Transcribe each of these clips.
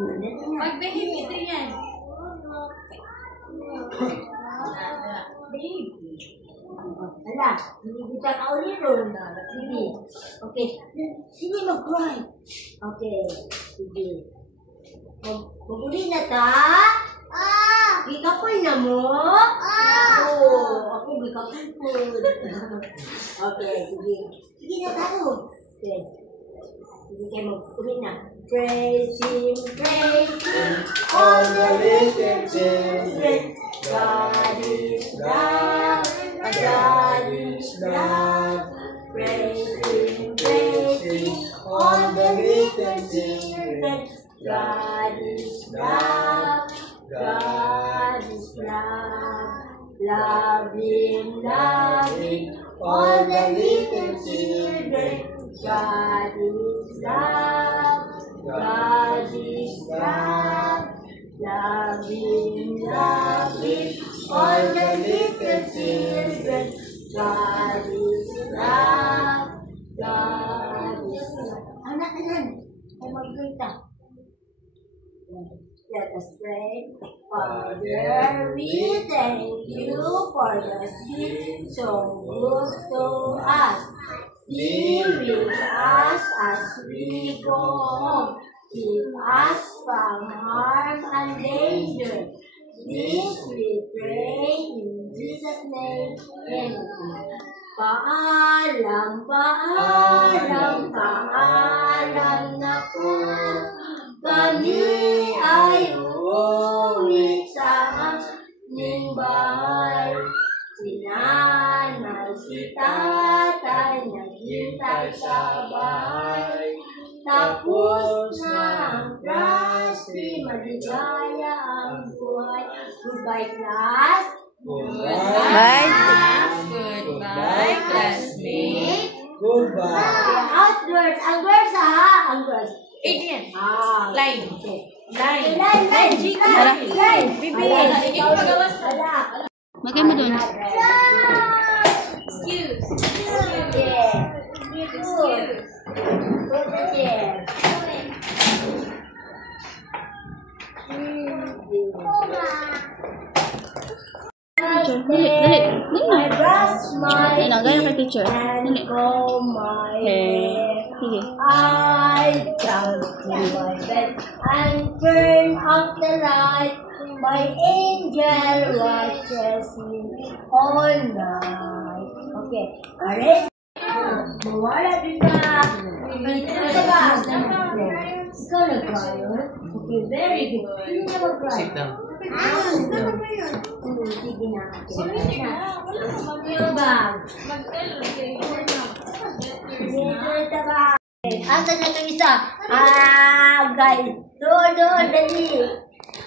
Mag-behave ito yan. Ala, hindi kita kaulit ron. Sige. Okay. Sige, mag-cry. Okay. Sige. Mag-uli na ta? Gikapal na mo? Oo. Ako gikapal po. Okay, sige. Sige na tayo. Okay. Sige kayo mag-uli na. Praise Him, all the little children. God is love, God is love. Praise Him, all the little children. God is love, God is love. Love Him, all the little children. God is love, God is love. Love Him, all the little children. God is love, God is love. Anak yan, ay magkita. Let us pray. Father, we thank you for the seed so good to us. Be with us as we go home. Keep us from harm and danger. This we pray in Jesus' name. Amen. Paalam, paalam, paalam na po. Kami ay uuwi sa aming bahay. Si nanay, si tatay, naghintay sa bahay. Tapos na ang klase, maligaya ang buhay. Goodbye, class. Goodbye, class. Goodbye, classmate. Goodbye. Outwards. Ang girls, ha? Ang girls. Adrian. Line. Okay. Line. Bibi. Ikaw magawas na. Magay mo dun. Excuse. Yeah. Excuse. Dali I brush my Dali na, gaya kay teacher. and Dali. comb my hair. Sige. I jump to my bed and turn off the light. My angel watches me all night. Okay, alright. Mawala din ka. Ito ba? Ikaw nag-cry, okay, very good. Hindi na mag-cry. Sit down. Sige na. Ito ba? Ito ba? Asa na ito isa? Guys. Doon, dali.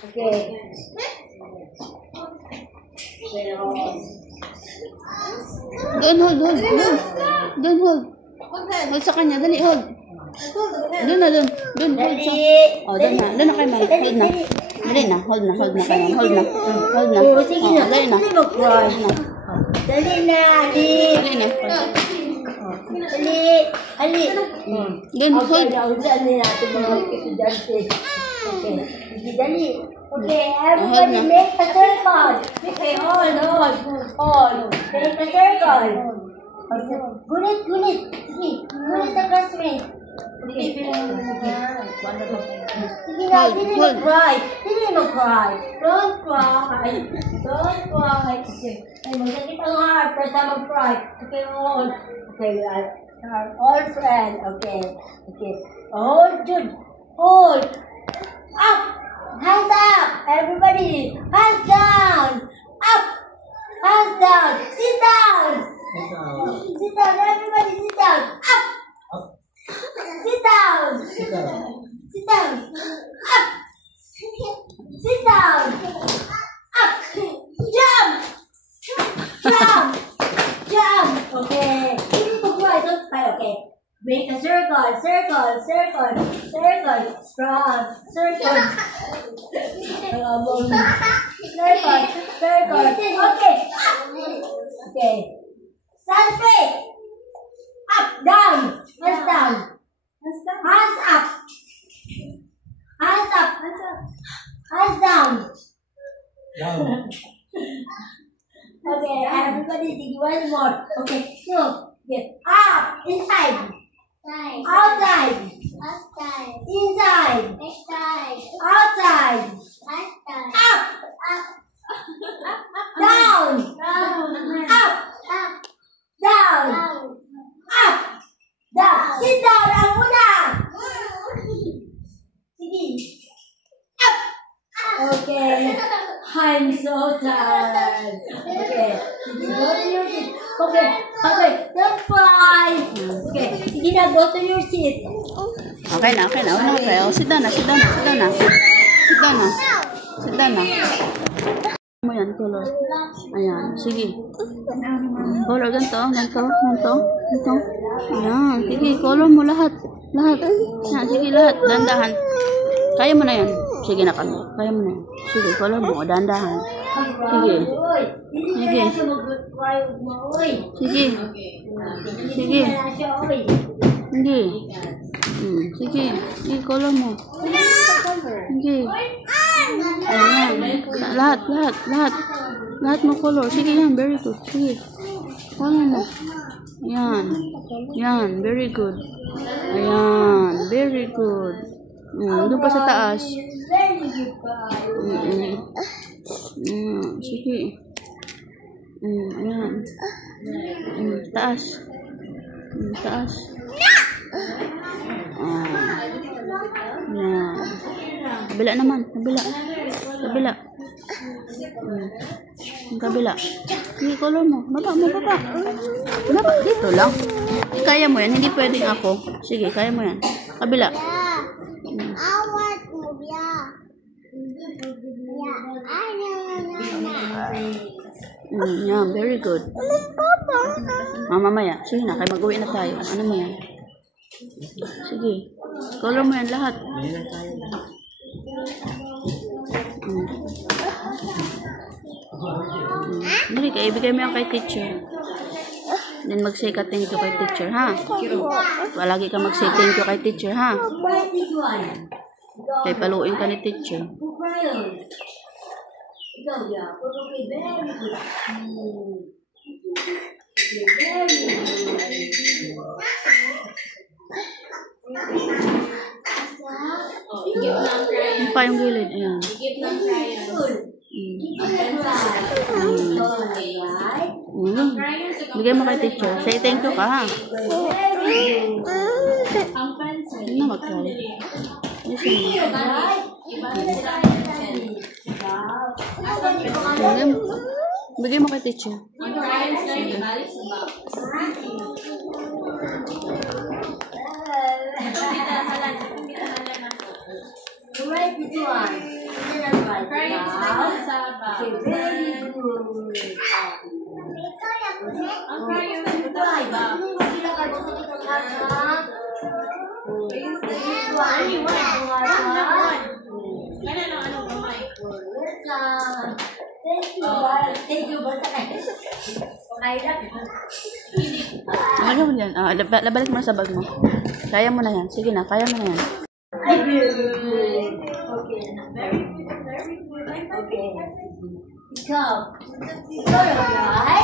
Okay. Doon, hold. Doon, hold. Hold sa kanya, dali, hold. Doon na, hold sa... Oh, doon na kayo, Mike. Hold na. Dali na, hold na kayo. Hold na. Sige na. Dali na. Dali na, Dali na. Ali. Doon, hold. Dali natin mga estudyante. Okay. Sige, dali. Okay, everybody make a circle. Okay, hold. Make a circle. Gunit. Sige, gunit ang classmate. Okay. Sige na, dili mag-cry. Don't cry. Okay. Ay, masakit ang heart. Basta mag-cry. Okay, hold. Okay, our old friend. Okay. Hold, Jude. Hold. Up. Hands up. Everybody. Hands down. Up. Hands down. Sit down. Everybody sit down. Up. Sit down. Up. Sit down. Up. Jump. Okay. Okay. Make a circle. Strong. Circle. Okay. Stand straight. Up, down. Hands down. Hands up. Hands down. Okay, everybody sing one more. Okay, so get up, inside, outside, inside, outside, up, down, up, down, up, down. Sit down lang muna. Sige. Up. Okay. I'm so tired. Okay. Sige, go to your seat. Okay. Okay. Don't cry. Okay. Sige na, go to your seat. Okay na. Una kayo. Sit down na. Sit down na. Mo yan, color. Ayan, sige. Color, ganito. Ayan, sige, color mo lahat. Ayan, sige, lahat. Dandahan. Kaya mo na yan. Sige na kami. Kaya mo na yan. Sige, color mo. Dandahan. Sige. Sige, color mo. Sige. Ayan. Lahat mo color. Sige, yan. Very good. Sige. Color mo. Yan. Very good. Ayan. Very good. Doon pa sa taas. Sige. Ayan. Taas. Yan. Kabila naman. Kabila. Ang kabila. Sige, color mo. Baba. Dito lang. Kaya mo yan. Hindi pwedeng ako. Sige, kaya mo yan. Kabila. Yan, very good. Mamaya. Sige na, kaya mag-uwi na tayo. Ano mo yan? Sige. Color mo yan lahat. Dali ka, ibigay mo yan kay teacher. Then mag-say ka thank you kay teacher, ha? Palagi ka mag-say thank you kay teacher, ha? Kaya paluin ka ni teacher. Ano pa yung gilid? Ayan. Bigay mo kay teacher. Say thank you ka, ha? Hindi na mag-try. Bigay mo kay teacher. Right, this one. Very good. Thank you, Ano mo yan? Labalik mo na sa bag mo. Kaya mo na yan. Sige na, kaya mo na yan. Okay. Ikaw. Ikaw yung cry?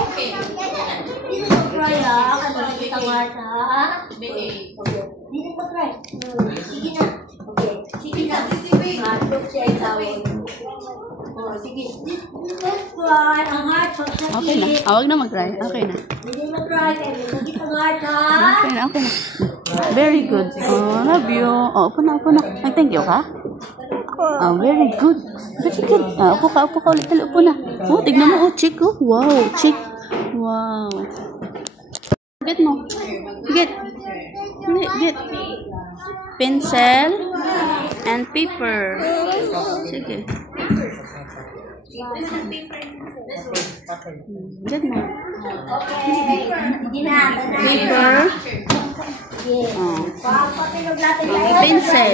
Dito mo cry, ha? Kasi nakita nga, ha? Okay. Dito mo cry. Sige na. Okay. Sige na. Matok siya itawag. Oh, sige. Don't cry. Ang heart. Okay na. Huwag na mag-cry. Okay na. Dito mo cry. Hindi ka heart, ha? Okay na. Very good. Oh, love you. Oh, upo na. Thank you ka? Oh, very good. Very good. Upo ka ulit. Upo na. Oh, tignan mo. Oh, chick. Oh. Wow, chick. Wow. Get mo. Get. Pencil and paper. Sige. Get mo. Paper. Oh. Pencil.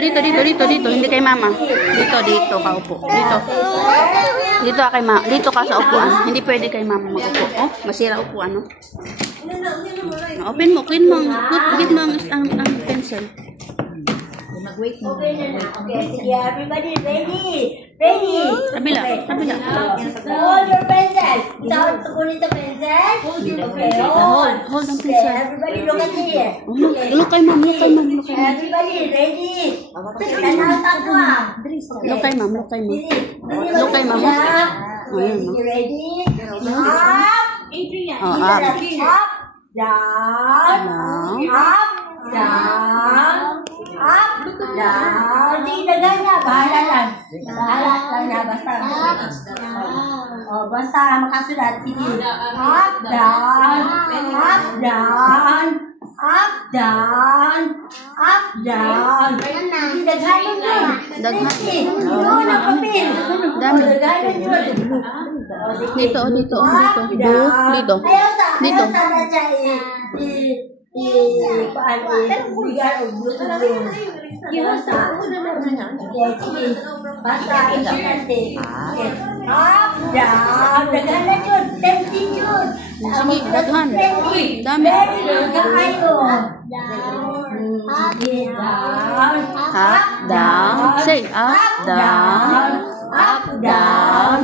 Dito. dito. Hindi kay mama. Dito ka upo. Dito kay mama. Dito ka sa upuan. Hindi pwede kay mama mag-upo. Oh, masira upuan, no? Open mo. Give mo ang pencil. Okay, sige, everybody ready? Kabila. Hold your pencil. Sound kunin sa pencil. Okay, Hold ang Okay, pencil. everybody look at here. Look kay ma'am. Everybody ready? Tanaw tatwa. Look kay ma'am. Dili. Look kay ma'am. Ayun, no? Ready? Up. Oh, up. Down. Up. Down. Sige, dagan niya. Bahala lang niya. Basta makasulat. Sige. Up, down. Sige, daghanon yun. Sige, doon ang papel. Daghanon yun. Dito. Dito. Ayaw sa na siya bigyan o bluetooth yun. Basta. Sige. Basta, importante. Up, down. Daghanan yun. 10 yun. Sige, daghan. Dami. Very good. Kaayo. Sige, down. Up, down. Say, up, down. Up, down.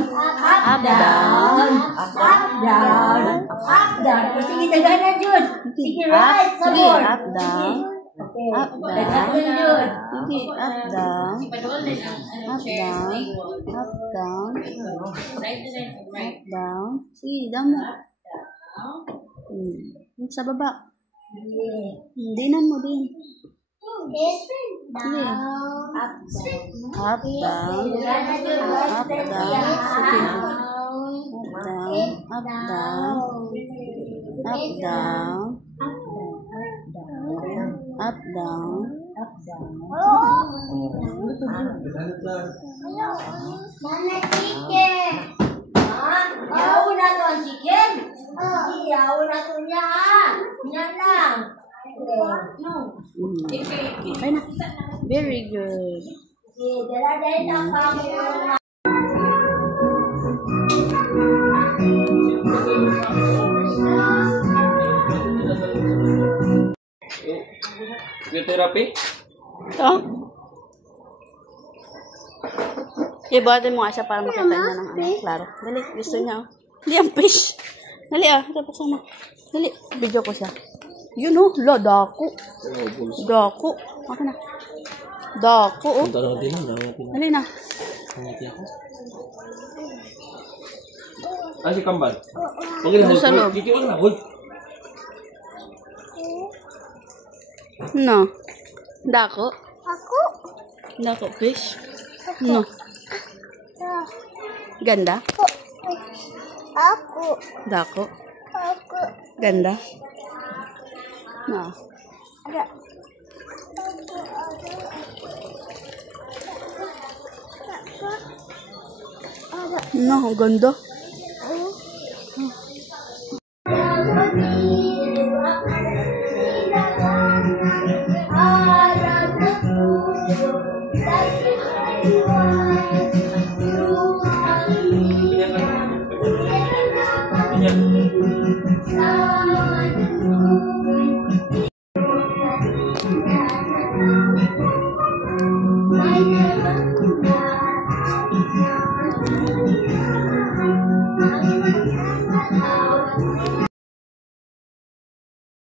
Sige, daghanan yun. Sige, right. Sige, up, down. Okay. Up, down. Daghanan yun. Sige, up, down. Sige, damo. Sa baba. Dinan mo din. Sige. Up, down. Mana chicken? Yaw na to ang chicken? Yaw na to niya. Yan lang. No. Okay na. Very good. Dala-dala na pa. Therapy? Ito? Ibatin mo nga siya para makita niya ng klaro. Dali, gusto niya. Dali ang fish. Dali tapos mo. Dali, video ko siya. Yun dako. Dako. Ako na. Dako, Dali na. Si Kambal. Okay na, Sa loob. Kikiwag na, hold. No. Dako. Dako fish. No. Ganda. Dako. Ganda. No. No, ganda.